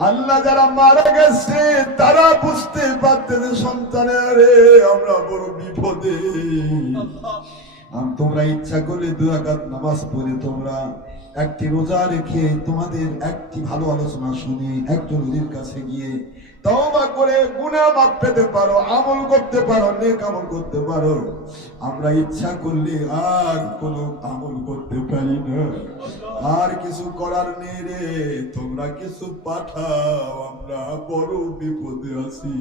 আল্লাহ যারা মারা গেছে, তারা বুঝতে পারতে যে সন্তানের আমরা বড় বিপদে। তোমরা ইচ্ছা করলে দু রাকাত নামাজ পড়ে তোমরা একটি রোজা রেখে তোমাদের একটি ভালো আলোচনা শুনে একজন নদীর কাছে গিয়ে তওবা করে গুনাহ মাপ পেতে পারো, আমল করতে পারো, নেক আমল করতে পারো। আমরা ইচ্ছা করলে আর কোনো আমল করতে পারি না। আর কিছু করার নেই রে, তোমরা কিছু পাঠাও, আমরা বড় বিপদে আছি।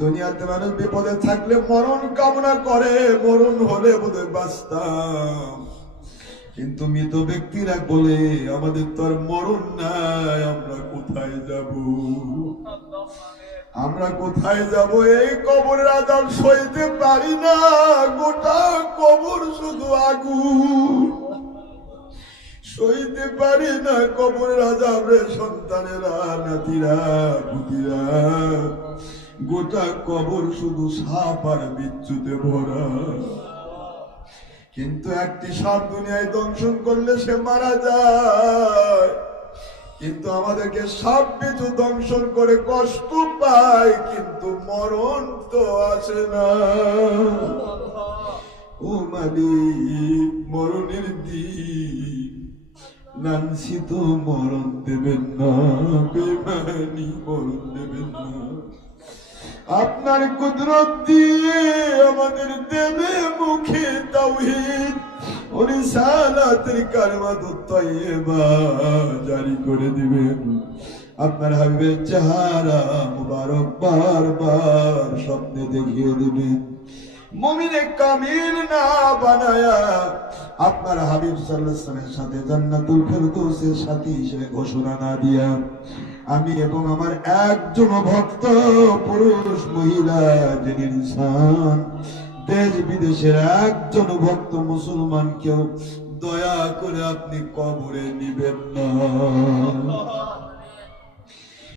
দুনিয়াতে মানুষ বিপদে থাকলে মরণ কামনা করে, মরণ হলে বোধহয় বাঁচতাম। কিন্তু মৃত ব্যক্তিরা বলে, আমাদের তো আর মরণ নাই, আমরা কোথায় যাব? আমরা কোথায় যাব? এই কবরের আজাব সইতে পারি না, গোটা কবর শুধু আগুন। পারি না কবরের আজাব রে সন্তানেরা, নাতিরা, পুতিরা। গোটা কবর শুধু সাপ আর বিচ্যুতে ভরা। কিন্তু একটি সাপ দুনিয়ায় দংশন করলে সে মারা যায়। কিন্তু আমাদেরকে সাপ বিচু দংশন করে কষ্ট পায়, কিন্তু মরণ তো আসে না। ও মালিক, মরণের দিন। নানসি তো মরণ দেবেন না, বেমানি মরণ দেবেন না। আপনার কুদরত দিয়ে আমাদের দেবে মুখে তাওহীদ। ও রিসালাতের কালমাত তাইয়্যিবা জারি করে দিবেন। আপনার হাবিবের চেহারা মুবারক বারবার স্বপ্নে দেখিয়ে দিবেন। মুমিনে কামিল না বানায়া আপনার হাবিব ওয়াসাল্লামের সাথে জান্নাতুল ফেরদৌসের সাথী হিসেবে ঘোষণা না দিয়া আমি এবং আমার একজন ভক্ত পুরুষ মহিলা যিনি ইনসান, দেশ বিদেশের একজন ভক্ত মুসলমানকেও দয়া করে আপনি কবরে নিবেন না।